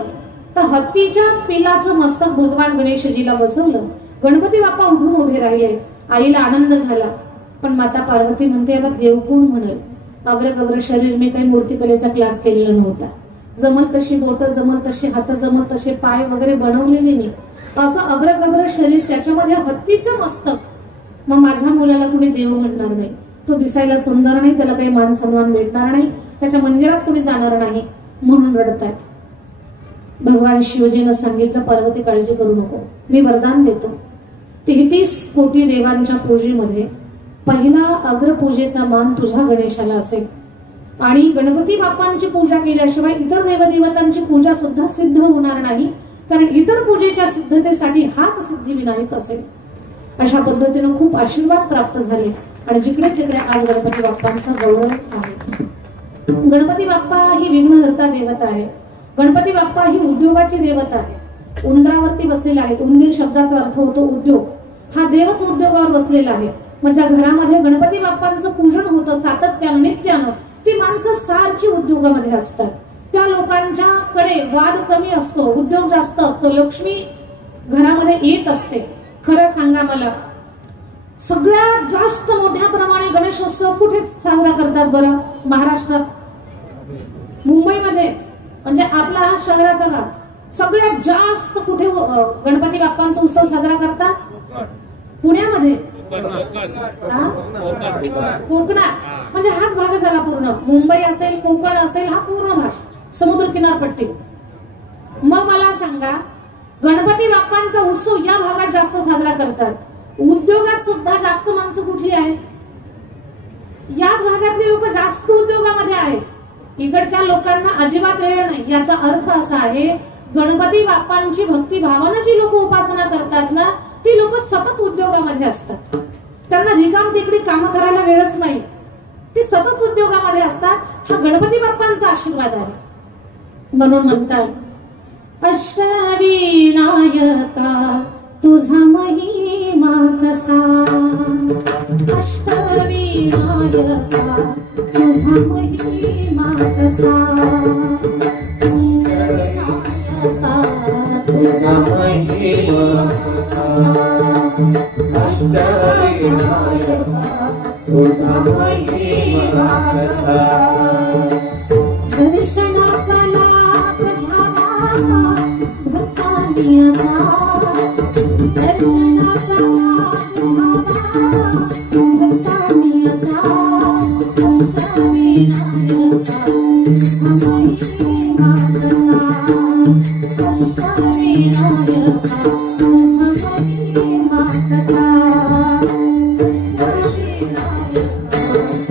तर हत्तीच्या पिलाचं मस्तक भगवान गणेशजीला बसवलं. गणपती बाप्पा उठून उभे राहिले. आईला आनंद झाला. पण माता पार्वती म्हणते, याला देव कोण म्हणेल? अग्रगब्र शरीर, मी काही मूर्तिकलेचा क्लास केलेला नव्हता. जमल तशी बोट, जमल तसे हात, जमल तसे पाय वगैरे बनवलेले मी. असं अग्रगब्र शरीर, त्याच्यामध्ये हत्तीचं मस्तक. मग माझ्या मुलाला कुणी देव म्हणणार नाही, तो दिसायला सुंदर नाही, त्याला काही मान सन्मान भेटणार नाही, त्याच्या मंदिरात कुणी जाणार नाही, म्हणून रडतायत. भगवान शिवजीनं सांगितलं, पार्वती काळजी करू नको, मी वरदान देतो. 33 कोटी देवांच्या पूजेमध्ये पहिला अग्रपूजेचा मान तुझ्या गणेशाला असेल. आणि गणपती बाप्पांची पूजा केल्याशिवाय इतर देवदेवतांची पूजा सुद्धा सिद्ध होणार नाही, कारण इतर पूजेच्या सिद्धतेसाठी हाच सिद्धिविनायक असेल. अशा पद्धतीने खूप आशीर्वाद प्राप्त झाले आणि जिकडे तिकडे आज गणपती बाप्पांचा गौरव आहे. गणपती बाप्पा ही विघ्नहर्ता देवता आहे. गणपती बाप्पा ही उद्योगाची देवता आहे. उंदरावरती बसलेला आहे. उंदीर शब्दाचा अर्थ होतो उद्योग. हा देवच उद्योगावर बसलेला आहे. म्हणजे घरामध्ये गणपती बाप्पांचं पूजन होतं सातत्यानं, नित्यानं, ती माणसं सारखी उद्योगामध्ये असतात. त्या लोकांच्याकडे वाद कमी असतो, उद्योग जास्त असतो, लक्ष्मी घरामध्ये येत असते. खरं सांगा मला, सगळ्यात जास्त मोठ्या प्रमाणे गणेशोत्सव कुठे साजरा करतात बरं? महाराष्ट्रात, मुंबईमध्ये, म्हणजे आपला हा शहराचा भाग. सगळ्यात जास्त कुठे गणपती बाप्पांचा उत्सव साजरा करतात? पुण्यामध्ये, कोकणात. म्हणजे हाच भाग झाला पूर्ण. मुंबई असेल, कोकण असेल, हा पूर्ण भाग समुद्र किनारपट्टी. मग मला सांगा, गणपती बाप्पांचा उत्सव या भागात जास्त साजरा करतात. उद्योगात सुद्धा जास्त माणसं कुठली आहेत? याच भागातली लोक जास्त उद्योगामध्ये आहेत. इकडच्या लोकांना अजिबात वेळ नाही. याचा अर्थ असा आहे, गणपती बाप्पांची भक्ती भावानं जी लोक उपासना करतात ना, ती लोक सतत उद्योगामध्ये असतात. त्यांना रिकाम टेकडी कामं करायला वेळच नाही, ते सतत उद्योगामध्ये असतात. हा गणपती बाप्पांचा आशीर्वाद आहे. म्हणून म्हणतात, अष्टविनायका तुझा महिमा कसा, अष्टविनायका तुझा महिमा कसा, तुझा महिमा अष्टविनायका तुझा महिमा कसा. दर्शनाचा लाभ घ्यावा भक्तांनी असा, दर्शनाचा लाभ घ्यावा भक्तांनी असा, अष्टविनायका तुझा महिमा कसा, अष्टविनायका तुझा महिमा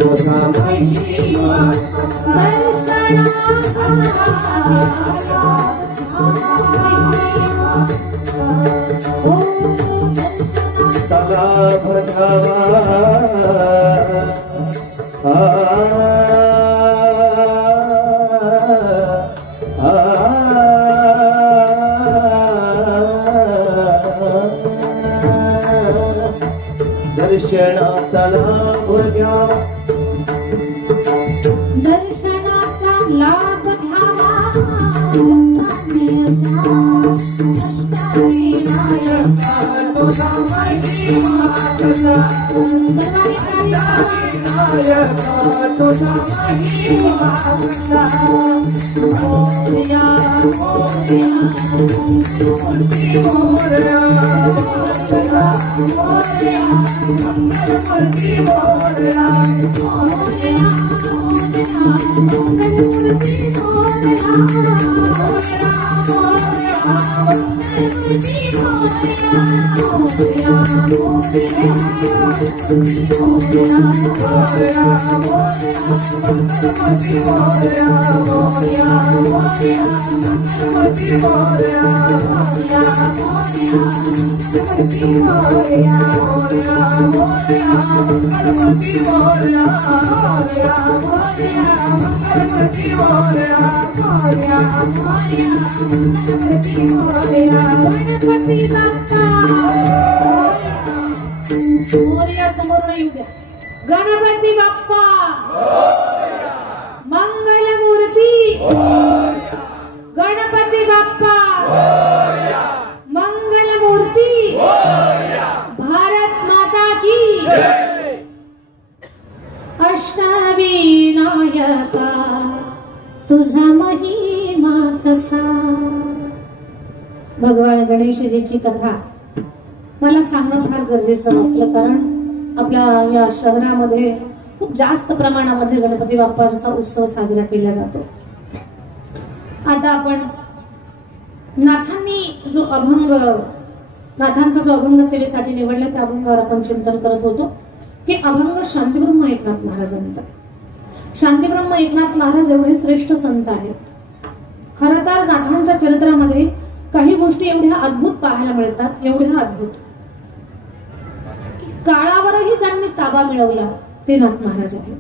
कसा, लाभ दर्शनाचा लाभ घ्यावा दर्शनाचा लाभ घ्यावा तुझा महिमा कसा तुझा महिमा कसा मोरया मोरया मूर्ती मोरया मोरया मूर्ती मोरया मोरया मूर्ती मोरया गणपती बाप्पा मोरया समोर नाही येऊ द्या. गणपती बाप्पा मंगल मूर्ती गणपती बाप्पा मंगल मूर्ती भारत माता की अष्टविनायका तुझा महिमा कसा. भगवान गणेशजीची कथा मला सांगणं फार गरजेचं वाटलं, कारण आपल्या या शहरामध्ये खूप जास्त प्रमाणामध्ये गणपती बाप्पांचा उत्सव साजरा केला जातो. आता आपण नाथांचा जो अभंग सेवेसाठी निवडला त्या अभंगावर आपण चिंतन करत होतो की अभंग शांतीब्रह्म एकनाथ महाराजांचा. शांतीब्रह्म एकनाथ महाराज एवढे श्रेष्ठ संत आहेत. खरं तर नाथांच्या चरित्रामध्ये काही गोष्टी एवढ्या अद्भुत पाहायला मिळतात, एवढ्या अद्भुत काळावरही ज्यांनी ताबा मिळवला ते नाथ महाराज आहेत.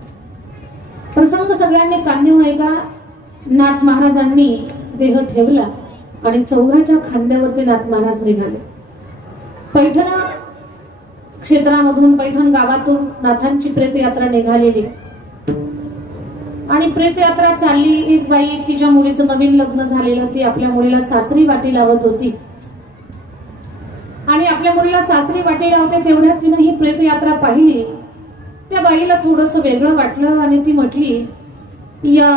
प्रसंग सगळ्यांनी कान्य एका नाथ महाराजांनी देह ठेवला आणि चौघाच्या खांद्यावरती नाथ महाराज निघाले. पैठण क्षेत्रामधून पैठण गावातून नाथांची प्रेतयात्रा निघालेली आणि प्रेतयात्रा चालली. एक बाई तिच्या मुलीचं नवीन लग्न झालेलं, ती आपल्या मुलीला सासरी वाटी लावत होती आणि आपल्या मुलीला सासरी वाटी लावते तेवढ्यात तिनं ही प्रेतयात्रा पाहिली. त्या बाईला थोडंसं वेगळं वाटलं आणि ती म्हटली, या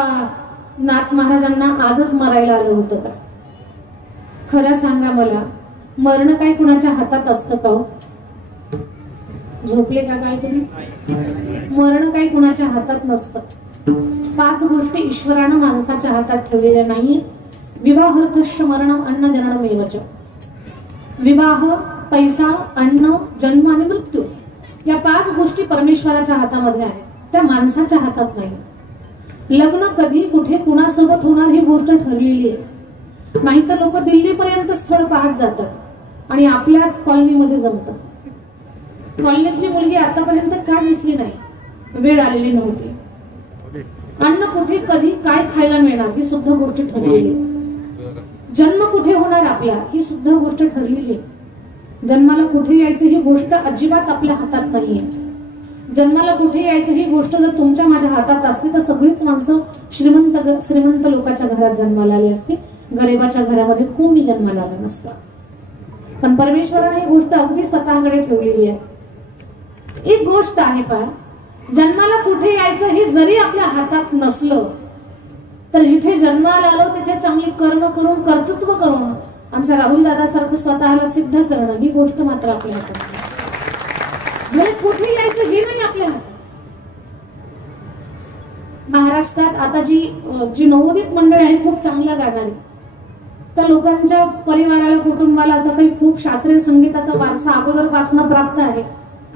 नाथ महाराजांना आजच मरायला आलं होतं का? खरं सांगा मला, मरण काय कुणाच्या हातात असतं का? झोपले का काय तुम्ही? मरण काय कुणाच्या हातात नसतं. 5 गोष्टी ईश्वरानं माणसाच्या हातात ठेवलेल्या नाहीत. विवाहार्थश्च मरणम अन्न जननमेवच. विवाह, पैसा, अन्न, जन्म आणि मृत्यू या 5 गोष्टी परमेश्वराच्या हातामध्ये आहेत, त्या माणसाच्या हातात नाही. लग्न कधी कुठे कुणासोबत होणार ही गोष्ट ठरलेली आहे. नाहीतर लोक दिल्लीपर्यंत स्थळ पाहत जातात आणि आपल्याच कॉलनीमध्ये जमतात. कॉलनीतली मुलगी आतापर्यंत का दिसली नाही? वेळ आलेली नव्हती. अन्न कुठे कधी काय खायला मिळणार ही सुद्धा गोष्ट ठरलेली. जन्म कुठे होणार आपला ही सुद्धा गोष्ट ठरलेली. जन्माला कुठे यायचं ही गोष्ट अजिबात आपल्या हातात नाहीये. जन्माला कुठे यायचं ही गोष्ट जर तुमच्या माझ्या हातात असती तर सगळीच माणसं श्रीमंत लोकांच्या घरात जन्माला आली असती. गरिबाच्या घरामध्ये कोणी जन्माला आलं नसतं. पण परमेश्वराने ही गोष्ट अगदी स्वतःकडे ठेवलेली आहे. एक गोष्ट आहे पहा, जन्माला कुठे यायचं हे जरी आपल्या हातात नसलं तर जिथे जन्माला आलो तिथे चांगली कर्म करून, कर्तृत्व करून आमच्या राहुल दादासारखं स्वतःला सिद्ध करणं ही गोष्ट मात्र आपल्या हातात. म्हणजे कुठे यायचं हे नाही आपल्या हातात. महाराष्ट्रात आता जी नवोदित मंडळी आहे खूप चांगलं गाणारी, त्या लोकांच्या परिवाराला कुटुंबाला असं काही खूप शास्त्रीय संगीताचा वारसा अगोदरपासून प्राप्त आहे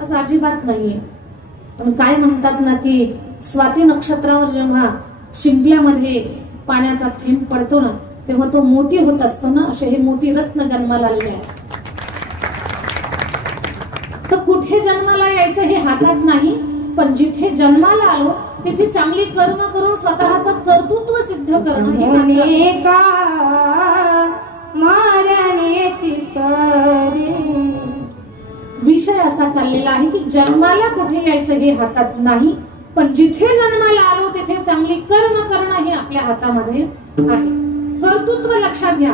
असं अजिबात नाहीये. पण काय म्हणतात ना की स्वाती नक्षत्रावर जेव्हा शिंपल्यामध्ये पाण्याचा थेंब पडतो ना तेव्हा तो मोती होत असतो ना, असे हे मोती रत्न जन्माला आलेले आहेत. तर कुठे जन्माला यायचं हे हातात नाही, पण जिथे जन्माला आलो तिथे चांगली कर्म करून स्वतःचं कर्तृत्व सिद्ध करणं हे का मारण्याची सरी. विषय असा चाललेला आहे की जन्माला कुठे यायचं हे हातात नाही, पण जिथे जन्माला आलो तिथे चांगली कर्म करणं हे आपल्या हातामध्ये आहे. कर्तृत्व लक्षात घ्या,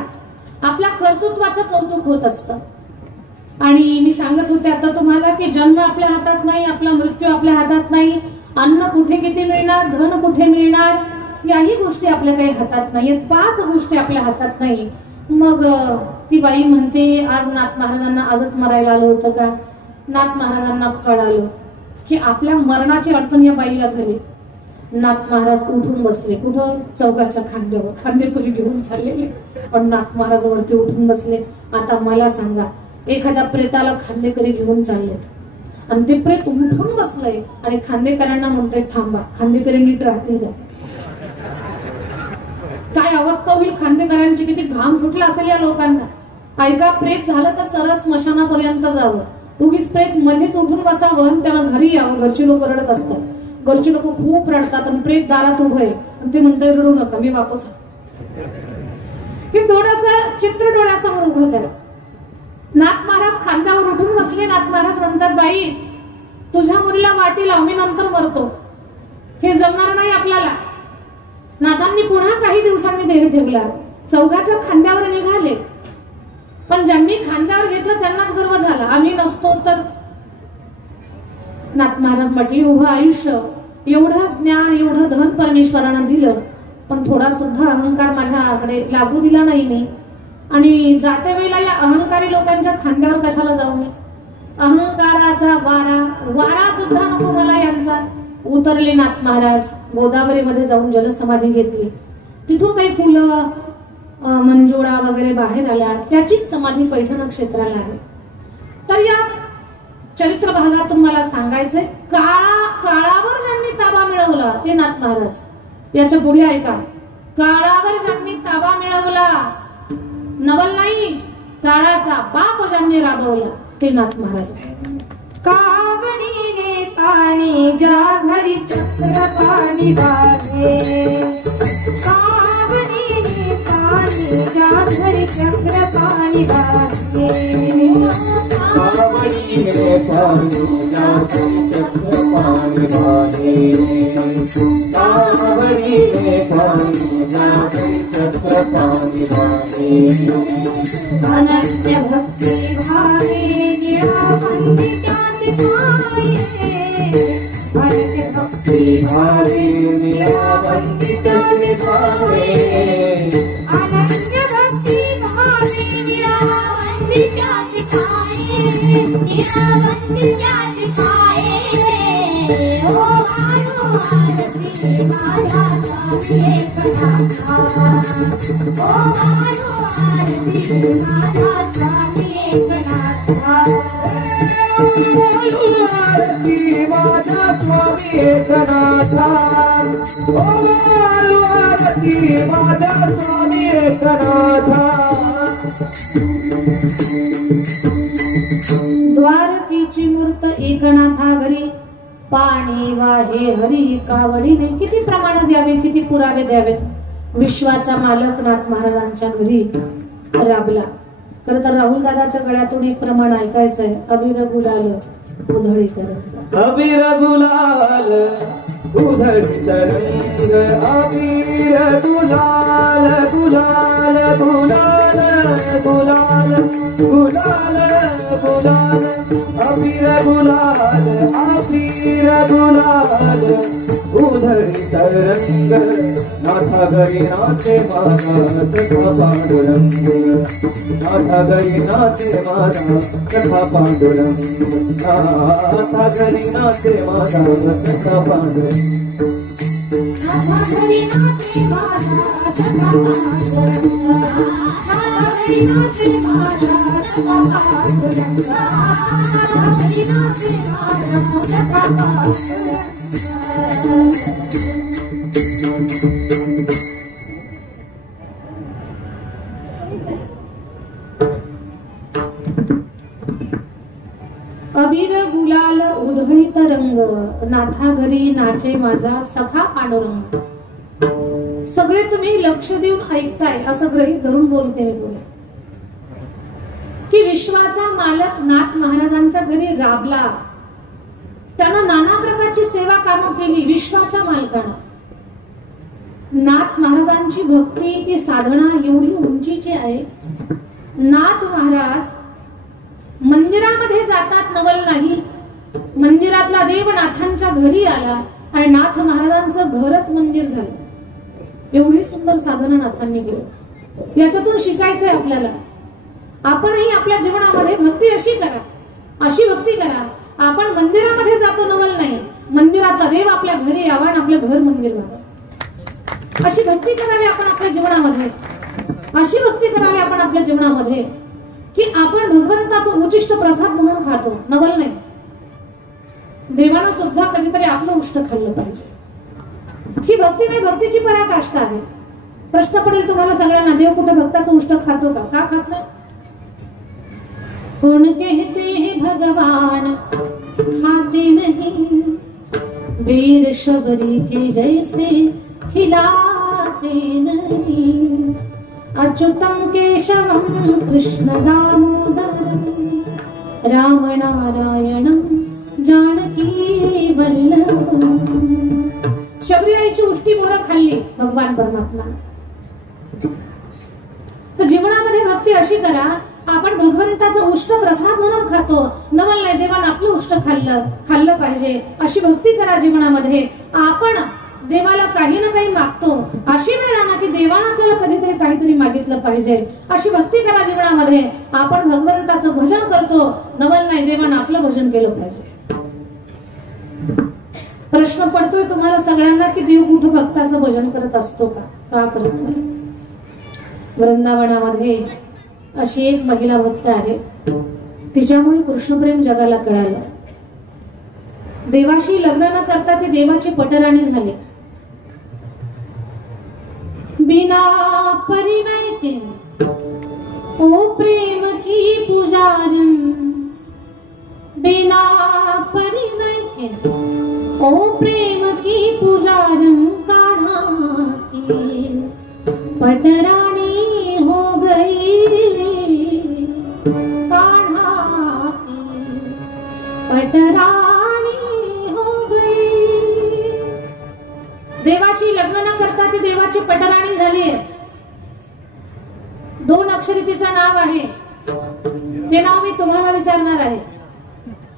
आपल्या कर्तृत्वाचं कौतुक होत असतं. आणि मी सांगत होते आता तुम्हाला की जन्म आपल्या हातात नाही, आपला मृत्यू आपल्या हातात नाही, अन्न कुठे किती मिळणार, धन कुठे मिळणार, याही गोष्टी आपल्या काही हातात नाहीयेत. 5 गोष्टी आपल्या हातात नाही. मग ती बाई म्हणते आज नाथ महाराजांना आजच मरायला आलं होतं का? नाथ महाराजांना कळालं की आपल्या मरणाची अडचण या बाईला झाली. नाथ महाराज उठून बसले. कुठं? चौकाच्या खांद्यावर. खांदेकरी घेऊन चाललेले, पण नाथ महाराज वरती उठून बसले. आता मला सांगा, एखाद्या प्रेताला खांदेकरी घेऊन चाललेत आणि ते प्रेत उठून बसलंय आणि खांदेकरांना म्हणतोय थांबा, खांदेकरी नीट राहतील का? काय अवस्था होईल खांदेकरांची, किती घाम फुटला असेल या लोकांना. ऐका, प्रेत झालं तर सरळ स्मशानापर्यंत जावं, उगीच प्रेत मध्येच उठून बसावं, त्याला घरी यावं. घरची लोक रडत असतात, घरची लोक खूप रडतात आणि प्रेत दारात उभं आहे आणि ते म्हणतंय रडू नका, मी वापस की थोडंसं चित्र डोळ्यासमोर उभं करा. नाथ महाराज खांद्यावर उठून बसले. नाथ महाराज म्हणतात बाई तुझ्या मुलीला वाटी लाव, मी नंतर मरतो, हे जमणार नाही आपल्याला. नाथांनी पुन्हा काही दिवसांनी देह ठेवला. चौघाच्या खांद्यावर निघाले, पण ज्यांनी खांद्यावर घेतलं त्यांनाच गर्व झाला, आम्ही नसतो तर. नाथ महाराज म्हटले उभं आयुष्य, एवढं ज्ञान एवढं धन परमेश्वरानं दिलं, पण थोडा सुद्धा अहंकार माझ्याकडे लागू दिला नाही मी. आणि जाते वेळेला या अहंकारी लोकांच्या खांद्यावर कशाला जाऊ मी? अहंकाराचा वारा सुद्धा नको मला यांचा. उतरले नाथ महाराज, गोदावरीमध्ये जाऊन जलसमाधी घेतली. तिथून काही फुलं मंजुळा वगैरे बाहेर आल्या, त्याचीच समाधी पैठण क्षेत्राला आहे. तर या चरित्र भागातून मला सांगायचंय, काळावर ज्यांनी ताबा मिळवला ते नाथ महाराज. याच्या पुढे ऐका, काळावर ज्यांनी ताबा मिळवला, नवल नाही, काळाचा बाप ज्यांनी राबवला ते नाथ महाराज. कावडीने पाणी ज्या घरी चक्र पाणी वाहे, कावडीने पाणी ज्या घरी चक्र पाणी वाहे, कावडीने पाणी ज्या घरी चक्र पाणी वाहे, कावडीने पाणी ज्या घरी चक्र पाणी वाहे. अनन्य भक्ती भावे निळावंती त्यात पाये, अनन्य भक्ती भावे निळावंती त्यात पाये, अनन्य भक्ती भावे निळावंती त्यात पाये, निळावंती त्यात पाये. ओ वारो आरती माझा स्वामी एकनाथा, ओ वारो आरती माझा स्वामी एकनाथा, आरती माझा स्वामी एकनाथा, आरती माझा स्वामी एकनाथा. द्वारकीची मूर्त एकनाथा घरी पाणी वाहे हरी, कावडीने किती प्रमाण द्यावे, किती पुरावे द्यावेत. विश्वाचा मालक नाथ महाराजांच्या घरी राबला. खरं तर राहुल दादाच्या गळ्यातून एक प्रमाण ऐकायचंय, अबीर गुलाल उधळी तरंग, अबीर गुलाल उधळी तरंग, अबीर गुलाल गुलाल गुलाल गुलाल गुलाल गुलाल, अबीर गुलाल अबीर गुलाल उधळी तरंग. नाथा घरी नाचे माझा सखा पांडुरंग, नाथा घरी नाचे माझा सखा पांडुरंग, नाथा घरी नाचे माझा सखा पांडुरंग, नाथा घरी नाचे माझा सखा पांडुरंग, नाथा घरी नाचे माझा सखा पांडुरंग, नाथा घरी नाचे माझा सखा पांडुरंग. अबीर लाल उधळीत रंग, नाथा घरी नाचे माझा सखा पांडुरंग. सगळे तुम्ही लक्ष देऊन ऐकताय असं गृहीत धरून बोलते मी बोले की विश्वाचा मालक नाथ महाराजांच्या घरी राबला. त्यानं नाना प्रकारची सेवा कामं केली. विश्वाच्या मालकानं नाथ महाराजांची भक्ती ती साधना एवढी उंचीची आहे. नाथ महाराज मंदिरामध्ये जातात नवल नाही. मंदिरातला देव नाथांच्या घरी आला आणि नाथ महाराजांचं घरच मंदिर झालं. एवढी सुंदर साधना नाथांनी केली. याच्यातून शिकायचंय आपल्याला. आपणही आपल्या जीवनामध्ये भक्ती अशी करा, अशी भक्ती करा. आपण मंदिरामध्ये जातो नवल नाही. मंदिरातला देव आपल्या घरी यावा आणि आपलं घर मंदिर व्हावं. अशी भक्ती करावी आपण आपल्या जीवनामध्ये. अशी भक्ती करावी आपण आपल्या जीवनामध्ये की आपण भगवंताचं उचिष्ट प्रसाद म्हणून खातो नवल नाही. देवानं सुद्धा कधीतरी आपलं उष्ट खाल्लं पाहिजे. ही भक्ती नाही, भक्तीची पराकाष्ठा आहे. प्रश्न पडेल तुम्हाला सगळ्यांना, देव कुठे भक्ताचं उष्ट खातो का? का खात नाही? कौन कहते हैं भगवान खाते नहीं, वीर शबरी के जैसे खिलाते नहीं. अच्युतम केशवम कृष्ण दामोदरम राम नारायणम जानकी वल्लभम. शबरी आईची उष्टी मोहर खाल्ली भगवान परमात्मा. तर जीवनामध्ये भक्ती अशी करा, आपण भगवंताचं उष्ट प्रसाद म्हणून खातो नवल नाही. देवानं आपलं उष्ट खाल्लं पाहिजे. अशी भक्ती करा जीवनामध्ये. आपण देवाला काही ना काही मागतो, अशी वेळ आला की देवानं आपल्याला कधीतरी काहीतरी मागितलं पाहिजे. अशी भक्ती करा जीवनामध्ये. आपण भगवंताचं भजन करतो नवल नाही. देवानं आपलं भजन केलं पाहिजे. प्रश्न पडतोय तुम्हाला सगळ्यांना की देव कुठं भक्ताचं भजन करत असतो का? का करत नाही? वृंदावनामध्ये अशी एक महिला भक्त आहे. तिच्यामुळे कृष्णप्रेम जगाला कळालं. देवाशी लग्न न करता ती देवाची पटराणी झाली. बिना परिणय के ओ प्रेम की पुजारन, बिना परिणय के ओ प्रेम की पुजारन कान्हा की पटरानी हो गई, कान्हा की पटरानी हो गई. देवाशी लग्न न करता ती देवाची पटराणी झाली. 2 अक्षरी तिचं नाव आहे. ते नाव मी तुम्हाला विचारणार आहे.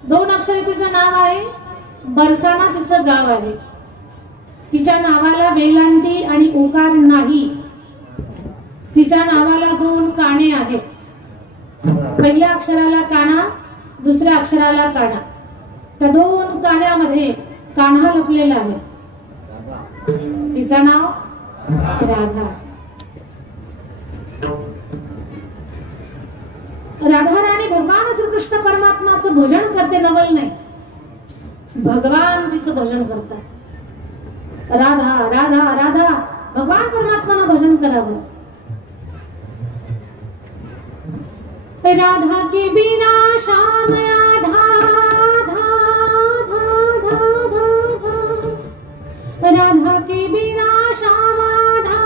2 अक्षरी तिचं नाव आहे. बरसाना तिचं गाव आहे. तिच्या नावाला वेलांटी आणि ओकार नाही. तिच्या नावाला 2 काने आहेत. पहिल्या अक्षराला काना, दुसऱ्या अक्षराला काना. त्या 2 कान्यामध्ये कान्हा लपलेला आहे. तिचं नाव राधा. राधा राणी भगवान श्रीकृष्ण परमात्माचं भजन करते नवल नाही. भगवान तिचं भजन करतात. राधा राधा राधा भगवान परमात्मानं भजन करावं. राधा के बिना श्याम आधा धा धा धा धा. राधा के बिना श्याम आधा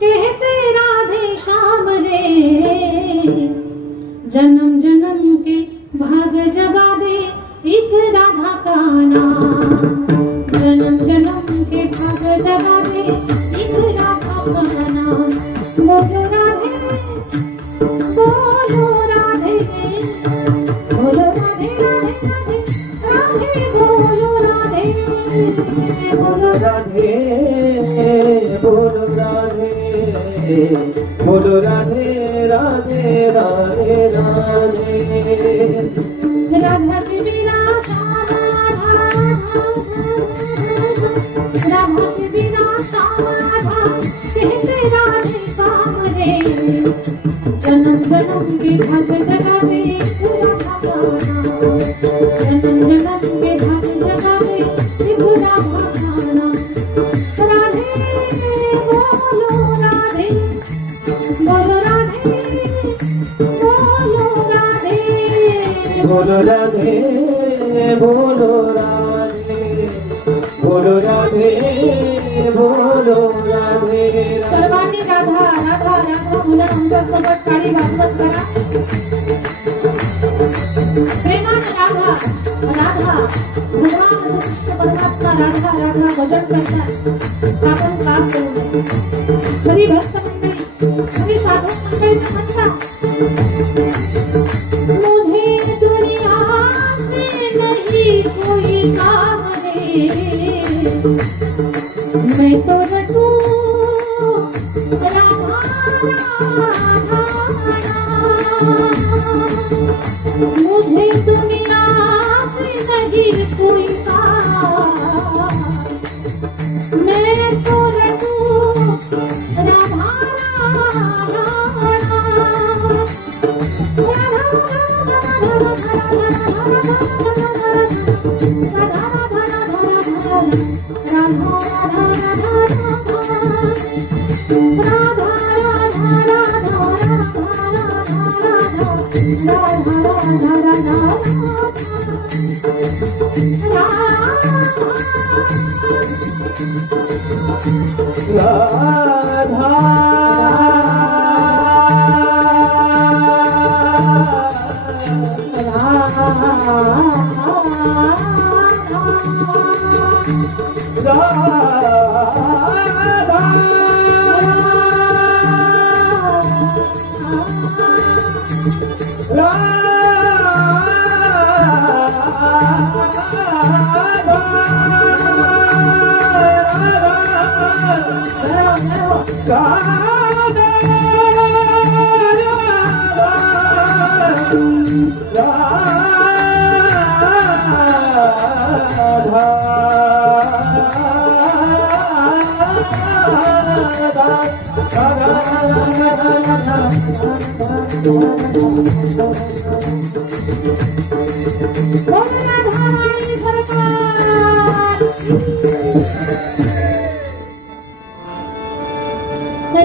कहते राधे श्याम रे. जन्म जन्म के भाग जगा दे एक राधा का नाम. जन्म जन्म के भाग जगा दे एक राधा का नाम. बोलो राधे बोलो राधे बोलो राधे राधे राधे राधे बोलो राधे बोलो राधे बोलो राधे बोलो राधे राधे राधे राधे. राधा के बिना श्याम आधा, राधा के बिना श्याम आधा कहते राधे श्याम रे. जन्म जन्म के भाग जगा दे राधा का नाम. जन्म जन्म के भाग जगा दे राधा का नाम. राधे बोलो राधे बोलो राधे बोलो राधे बोलो राधे बोलो राधे बोलो राधे बोलो राधे सर्वांनी राधा राधा राधा म्हणून आमच्या सोबत काळी वाजवत करा प्रेमाने राधा राधा भगवान कृष्ण परमात्मा राधा राधा भजन करतात आपण काम करू खरी भक्त मंडळी खरी साधक मंडळी म्हणतात मुझे दुनिया से नहीं कोई काम है मैं तो रटू राधा मुझे दुनिया से नहीं कोई काम मैं तो रटू राधा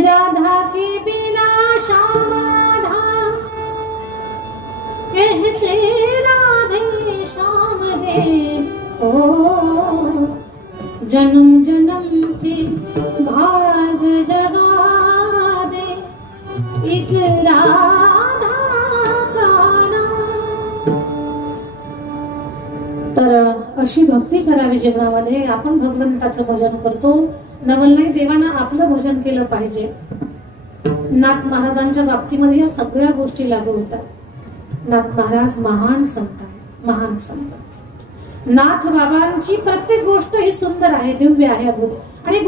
राधा के बिना श्याम राधा कहते राधे श्याम रे ओ जन्म जन्म के भाग जगा दे एक राधा का नाम। तर अशी भक्ती करावी जीवनामध्ये। आपण भगवंताचं भजन करतो, नवलनाई देवाना आपलं भजन केलं पाहिजे। नाथ महाराजांच्या बाबतीमध्ये या सगळ्या गोष्टी लागू होतात। नाथ महाराज महान संत आहेत, महान संत। नाथ बाबांची प्रत्येक गोष्ट ही सुंदर आहे, दिव्य आहे, अद्भुत आणि